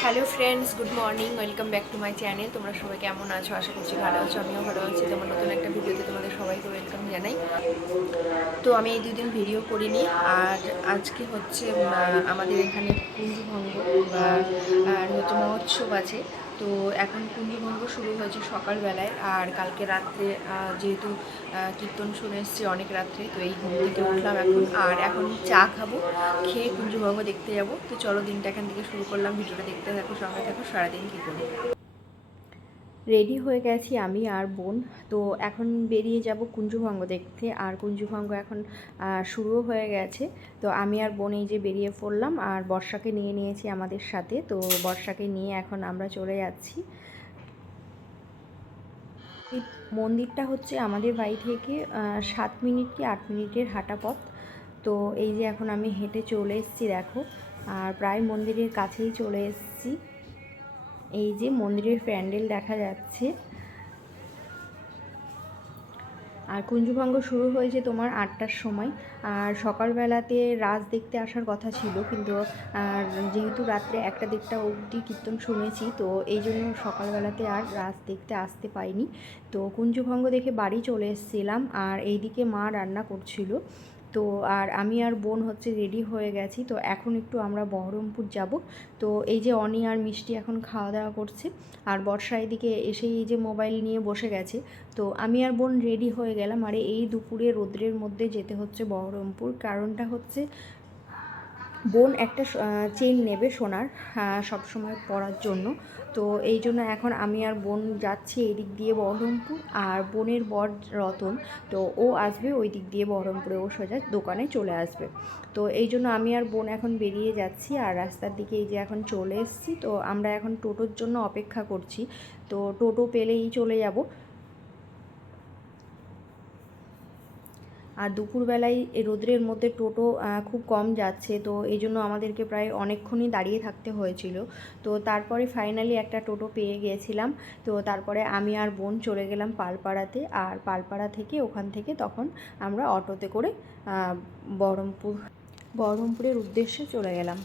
Hello friends good morning welcome back to my channel তোমরা সবাই কেমন আছো? আশা করছি ভালো আছো, আমিও ভালো আছি। তোমার নতুন একটা ভিডিওতে তোমাদের সবাইকে ওয়েলকাম জানাই। তো আমি এই দুদিন ভিডিও করিনি, আর আজকে হচ্ছে আমাদের এখানে কুম্ভভঙ্গ বা, আর মহোৎসব আছে। তো এখন কুঞ্জভঙ্গ শুরু হয়েছে সকালবেলায় আর কালকে রাত্রে যেহেতু কীর্তন শুনে এসেছি অনেক রাত্রে, তো এই ঘুম থেকে উঠলাম এখন। আর এখন চা খাব, খেয়ে কুঞ্জভঙ্গ দেখতে যাব। তো চলো দিনটা এখান থেকে শুরু করলাম। ভিডিওটা দেখতে থাকো, সঙ্গে থাকো, সারাদিন কী করি রেডি হয়ে গেছি আমি আর বোন। তো এখন বেরিয়ে যাব কুঞ্জভঙ্গ দেখতে। আর কুঞ্জভঙ্গ এখন শুরুও হয়ে গেছে। তো আমি আর বোন এই যে বেরিয়ে পড়লাম আর বর্ষাকে নিয়ে নিয়েছি আমাদের সাথে। তো বর্ষাকে নিয়ে এখন আমরা চলে যাচ্ছি। মন্দিরটা হচ্ছে আমাদের বাড়ি থেকে সাত মিনিট কি আট মিনিটের হাঁটা পথ। তো এই যে এখন আমি হেঁটে চলে এসেছি, দেখো। আর প্রায় মন্দিরের কাছেই চলে এসেছি। এই যে মন্দিরের প্যান্ডেল দেখা যাচ্ছে। আর কুঞ্জভঙ্গ শুরু হয়েছে তোমার আটটার সময়। আর সকালবেলাতে রাজ দেখতে আসার কথা ছিল, কিন্তু যেহেতু রাত্রে একটা দেড়টা অবধি কীর্তন শুনেছি, তো এই জন্য সকালবেলাতে আর রাজ দেখতে আসতে পাইনি তো কুঞ্জভঙ্গ দেখে বাড়ি চলে এসেছিলাম, আর এইদিকে মা রান্না করছিল। তো আর আমি আর বোন হচ্ছে রেডি হয়ে গেছি, তো এখন একটু আমরা বহরমপুর যাব। তো এই যে অনি আর মিষ্টি এখন খাওয়া দাওয়া করছে, আর বর্ষা এদিকে এসে এই যে মোবাইল নিয়ে বসে গেছে। তো আমি আর বোন রেডি হয়ে গেলাম, আর এই দুপুরে রোদ্রের মধ্যে যেতে হচ্ছে বহরমপুর। কারণটা হচ্ছে বোন একটা চেন নেবে সোনার সব সময় পরার জন্য। তো এই জন্য এখন আমি আর বোন যাচ্ছি এই দিক দিয়ে বহরমপুর আর বোনের বর রতন, তো ও আসবে ওই দিক দিয়ে বহরমপুরে। ও সোজা দোকানে চলে আসবে। তো এই জন্য আমি আর বোন এখন বেরিয়ে যাচ্ছি আর রাস্তার দিকে এই যে এখন চলে এসেছি, তো আমরা এখন টোটোর জন্য অপেক্ষা করছি। তো টোটো পেলেই চলে যাব। আর দুপুরবেলায় রোদ্রের মধ্যে টোটো খুব কম যাচ্ছে। তো এই জন্য আমাদেরকে প্রায় অনেকক্ষণই দাঁড়িয়ে থাকতে হয়েছিল। তো তারপরে ফাইনালি একটা টোটো পেয়ে গিয়েছিলাম তো তারপরে আমি আর বোন চলে গেলাম পালপাড়াতে। আর পালপাড়া থেকে ওখান থেকে তখন আমরা অটোতে করে বহরমপুর, বহরমপুরের উদ্দেশ্যে চলে গেলাম।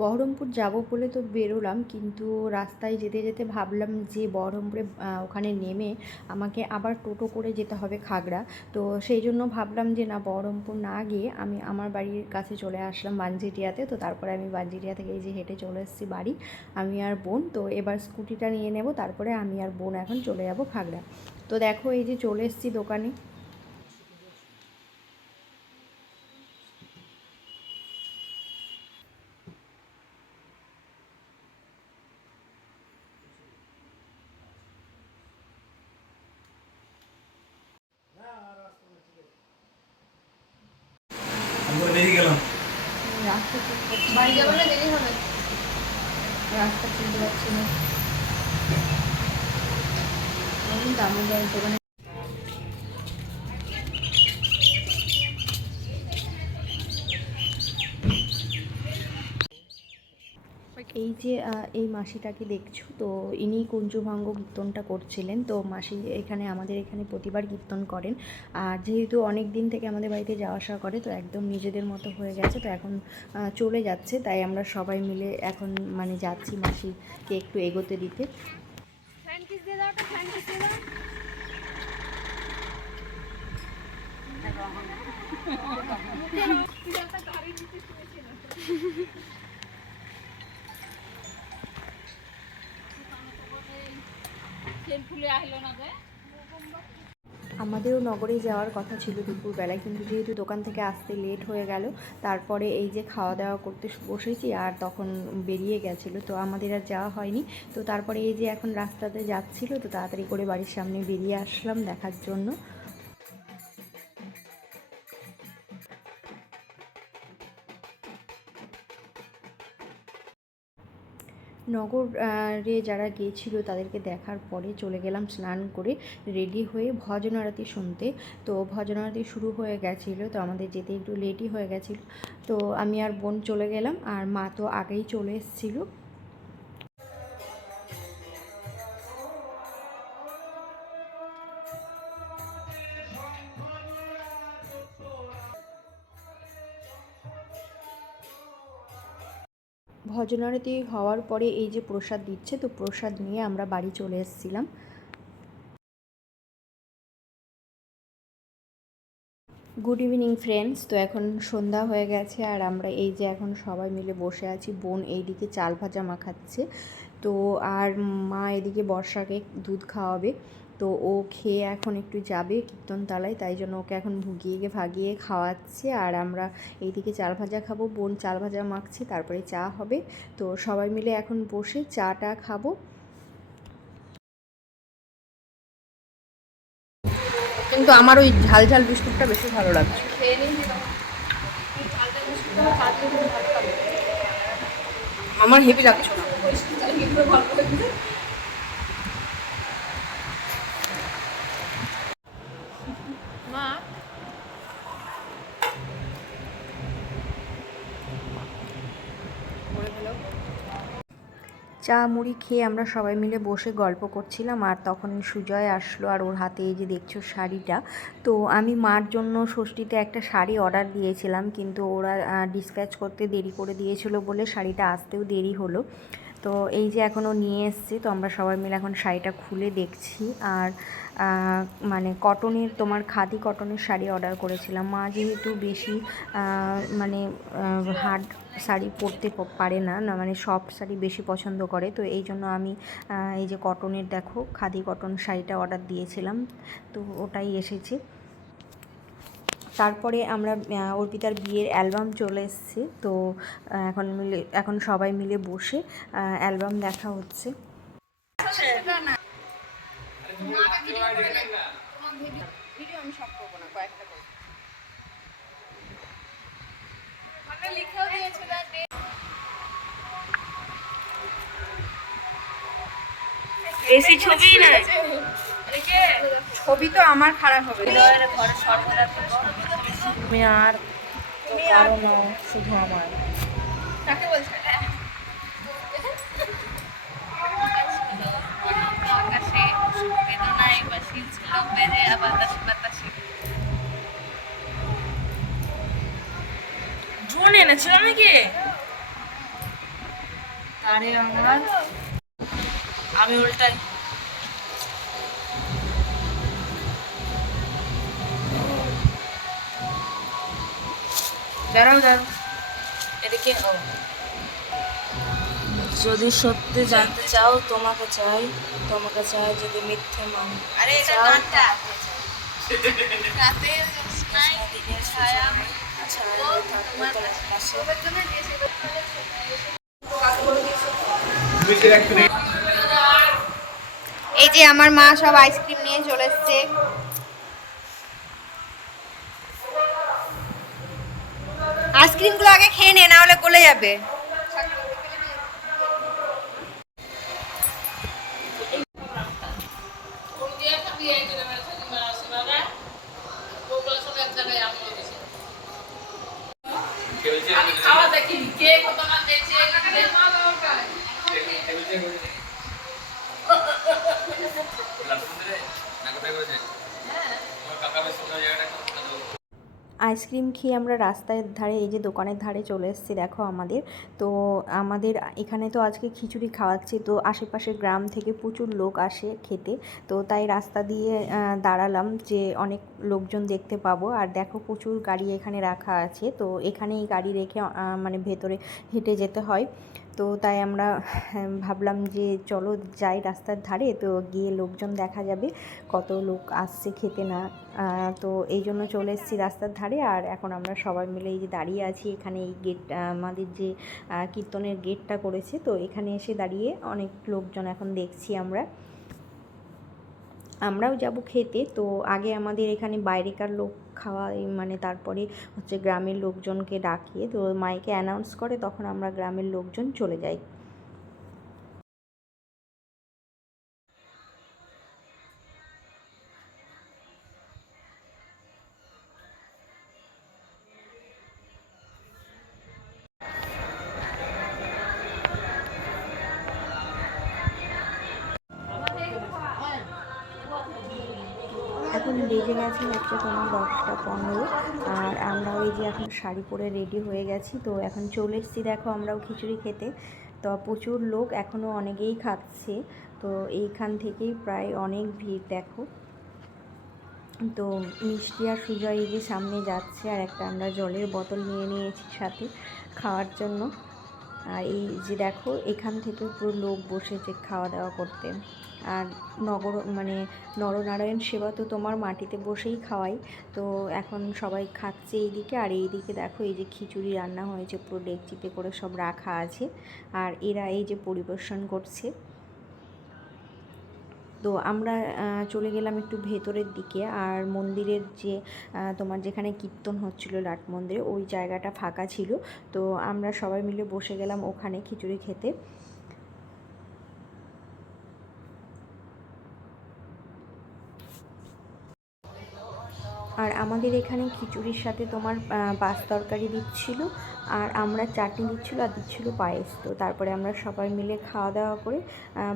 বহরমপুর যাব বলে তো বেরোলাম, কিন্তু রাস্তায় যেতে যেতে ভাবলাম যে বহরমপুরে ওখানে নেমে আমাকে আবার টোটো করে যেতে হবে খাগড়া। তো সেই জন্য ভাবলাম যে না, বহরমপুর না গিয়ে আমি আমার বাড়ির কাছে চলে আসলাম বানজিটিয়াতে তো তারপরে আমি বানজিটিয়া থেকে এই যে হেঁটে চলে এসেছি বাড়ি, আমি আর বোন। তো এবার স্কুটিটা নিয়ে নেব, তারপরে আমি আর বোন এখন চলে যাব খাগড়া। তো দেখো এই যে চলে এসেছি দোকানে আমি তো বেরিয়ে গেলাম রাস্তা বাড়ি যাবে না দেরি হবে রাস্তা চিনতে পারছি না এই যে এই মাসিটাকে দেখছ, তো ইনি কুঞ্জভঙ্গ কীর্তনটা করছিলেন, তো মাসি এখানে, আমাদের এখানে প্রতিবার কীর্তন করেন। আর যেহেতু অনেক দিন থেকে আমাদের বাড়িতে যাওয়া আসা করে, তো একদম নিজেদের মতো হয়ে গেছে, তো এখন চলে যাচ্ছে, তাই আমরা সবাই মিলে এখন মানে যাচ্ছি মাসিকে একটু এগোতে দিতে ফ্যান কিস দিয়ে দাও একটা ফ্যান কিস দিয়ে দাও তেল ফুলে আসলো না যে আমাদেরও নগরে যাওয়ার কথা ছিল দুপুরবেলায়, কিন্তু যেহেতু দোকান থেকে আসতে লেট হয়ে গেল, তারপরে এই যে খাওয়া দাওয়া করতে বসেছি আর তখন বেরিয়ে গেছিল, তো আমাদের আর যাওয়া হয়নি। তো তারপরে এই যে এখন রাস্তাতে যাচ্ছিল, তো তাড়াতাড়ি করে বাড়ির সামনে বেরিয়ে আসলাম দেখার জন্য। নগরে যারা গিয়েছিল তাদেরকে দেখার পরে চলে গেলাম স্নান করে রেডি হয়ে ভজন আরতি শুনতে। তো ভজনারতি শুরু হয়ে গেছিল, তো আমাদের যেতে একটু লেটই হয়ে গেছিল। তো আমি আর বোন চলে গেলাম, আর মা তো আগেই চলে এসেছিল। ভজনারতি হওয়ার পরে এই যে প্রসাদ দিচ্ছে, তো প্রসাদ নিয়ে আমরা বাড়ি চলে এসেছিলাম। গুড ইভিনিং ফ্রেন্ডস তো এখন সন্ধ্যা হয়ে গেছে আর আমরা এই যে এখন সবাই মিলে বসে আছি। বোন এইদিকে চাল ভাজা মাখাচ্ছে। তো আর মা এদিকে বর্ষাকে দুধ খাওয়াবে। তো ও খেয়ে এখন একটু যাবে কীর্তনতলায় তাই জন্য ওকে এখন ভুগিয়ে গিয়ে ভাগিয়ে খাওয়াচ্ছে। আর আমরা এইদিকে চাল ভাজা খাব, বোন চাল ভাজা মাখছে, তারপরে চা হবে। তো সবাই মিলে এখন বসে চাটা খাব। কিন্তু আমার ওই ঝাল ঝাল বিস্কুটটা বেশি ভালো লাগছে। আমার হেভি লাগছে না তাহলে কি করে ভালো লাগবে মা চা মুড়ি খেয়ে আমরা সবাই মিলে বসে গল্প করছিলাম আর তখন সুজয় আসলো আর ওর হাতে এই যে দেখছ শাড়িটা, তো আমি মার জন্য ষষ্ঠীতে একটা শাড়ি অর্ডার দিয়েছিলাম কিন্তু ওরা ডিসপ্যাচ করতে দেরি করে দিয়েছিল বলে শাড়িটা আসতেও দেরি হলো। তো এই যে এখনও নিয়ে এসছে, তো আমরা সবাই মিলে এখন শাড়িটা খুলে দেখছি আর মানে কটনের তোমার খাদি কটনের শাড়ি অর্ডার করেছিলাম। মা যেহেতু বেশি মানে হার্ড শাড়ি পরতে পারে না না মানে সফট শাড়ি বেশি পছন্দ করে তো এই জন্য আমি এই যে কটনের দেখো খাদি কটন শাড়িটা অর্ডার দিয়েছিলাম তো ওটাই এসেছে তারপরে আমরা অর্পিতার বিয়ের অ্যালবাম চলে এসছে তো এখন মিলে এখন সবাই মিলে বসে অ্যালবাম দেখা হচ্ছে ভিডিও আমি সব করব না কয়েকটা করব ওখানে লিখেও দিয়েছে না date। বেশি ছবি না ছবি তো আমার খারাপ হবে। তুমি আর তুমি আরও নাও শুধু আমার। ড্রোন এনেছিল নাকি? আরে আমার আমি উল্টাই। দাঁড়াও দাঁড়াও। এদিকে ও। যদি সত্যি জানতে চাও তোমাকে চাই তোমাকে চাই যদি মিথ্যে মান আরে এটা গানটা। রাতে ছায়া। ছায়া তোমার পাশে। এই যে আমার মা সব আইসক্রিম নিয়ে চলে এসছে। আইসক্রিমগুলো আগে খেয়ে নে, না হলে গলে যাবে। খাওয়া দেখি কে আইসক্রিম খেয়ে আমরা রাস্তার ধারে, এই যে দোকানের ধারে চলে এসেছি, দেখো আমাদের। তো আমাদের এখানে তো আজকে খিচুড়ি খাওয়াচ্ছে, তো আশেপাশে গ্রাম থেকে প্রচুর লোক আসে খেতে। তো তাই রাস্তা দিয়ে দাঁড়ালাম যে অনেক লোকজন দেখতে পাবো। আর দেখো প্রচুর গাড়ি এখানে রাখা আছে, তো এখানেই গাড়ি রেখে মানে ভেতরে হেঁটে যেতে হয়। তো তাই আমরা হ্যাঁ, ভাবলাম যে চলো যাই রাস্তার ধারে তো গিয়ে লোকজন দেখা যাবে কত লোক আসছে খেতে না। তো এই জন্য চলে এসেছি রাস্তার ধারে আর এখন আমরা সবাই মিলে এই যে দাঁড়িয়ে আছি এখানে এই গেট আমাদের যে কীর্তনের গেটটা করেছে তো এখানে এসে দাঁড়িয়ে অনেক লোকজন এখন দেখছি আমরা। আমরাও যাব খেতে তো আগে আমাদের এখানে বাইরেকার লোক খাওয়া মানে তারপরে হচ্ছে গ্রামের লোকজনকে ডাকিয়ে তো মাইকে অ্যানাউন্স করে, তখন আমরা গ্রামের লোকজন চলে যাই। বেজে গেছে হচ্ছে তোমার দশটা পনেরো। আর আমরা ওই যে এখন শাড়ি পরে রেডি হয়ে গেছি, তো এখন চলে এসেছি দেখো আমরাও খিচুড়ি খেতে। তো প্রচুর লোক এখনও অনেকেই খাচ্ছে, তো এইখান থেকেই প্রায় অনেক ভিড় দেখো। তো মিষ্টি আর সুজয় এই যে সামনে যাচ্ছে, আর একটা আমরা জলের বোতল নিয়ে নিয়েছি সাথে খাওয়ার জন্য। আর এই যে দেখো, এখান থেকে পুরো লোক বসেছে খাওয়া দাওয়া করতে। আর নগর মানে নরনারায়ণ সেবা তো তোমার মাটিতে বসেই খাওয়াই। তো এখন সবাই খাচ্ছে এইদিকে, আর এইদিকে দেখো এই যে খিচুড়ি রান্না হয়েছে, পুরো ডেকচিতে করে সব রাখা আছে। আর এরা এই যে পরিবেশন করছে। তো আমরা চলে গেলাম একটু ভেতরের দিকে। আর মন্দিরের যে তোমার যেখানে কীর্তন হচ্ছিল লাট মন্দিরে, ওই জায়গাটা ফাঁকা ছিল। তো আমরা সবাই মিলে বসে গেলাম ওখানে খিচুড়ি খেতে। আর আমাদের এখানে খিচুড়ির সাথে তোমার পাঁচ তরকারি দিচ্ছিল আর আমরা চাটনি দিচ্ছিল আর দিচ্ছিল পায়েস। তো তারপরে আমরা সবাই মিলে খাওয়া দাওয়া করে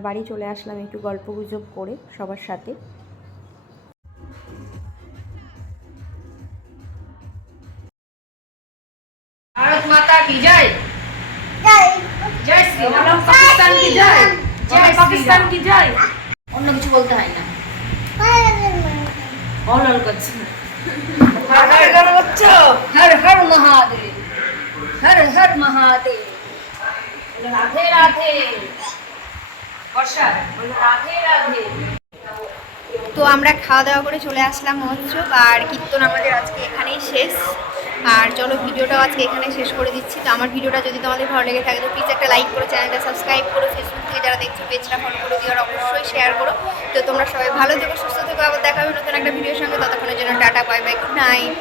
বাড়ি চলে আসলাম একটু গল্প গুজব করে সবার সাথে। ভারত মাতা কি? জয়। জয়। শ্রী পাকিস্তান কি? জয়। জয় পাকিস্তান কি? জয়। অন্য কিছু বলতে হয় না। অল অল করছে হর হর করছ হর হর মহাদেব। হর হর মহাদেব। রাধে রাধে। বর্ষা রাধে রাধে। তো আমরা খাওয়া দাওয়া করে চলে আসলাম মঞ্চ আর কীর্তন আমাদের আজকে এখানেই শেষ। আর চলো ভিডিওটাও আজকে এখানে শেষ করে দিচ্ছি। তো আমার ভিডিওটা যদি তোমাদের ভালো লেগে থাকে, তো প্লিজ একটা লাইক করো চ্যানেলটা সাবস্ক্রাইব করো ফেসবুক থেকে যারা দেখছ পেজটা ফলো করে দিও, আর অবশ্যই শেয়ার করো। তো তোমরা সবাই ভালো থেকো, সুস্থ থেকো, আবার দেখা হবে নতুন একটা ভিডিওর সঙ্গে। ততক্ষণের জন্য tata bye bye good night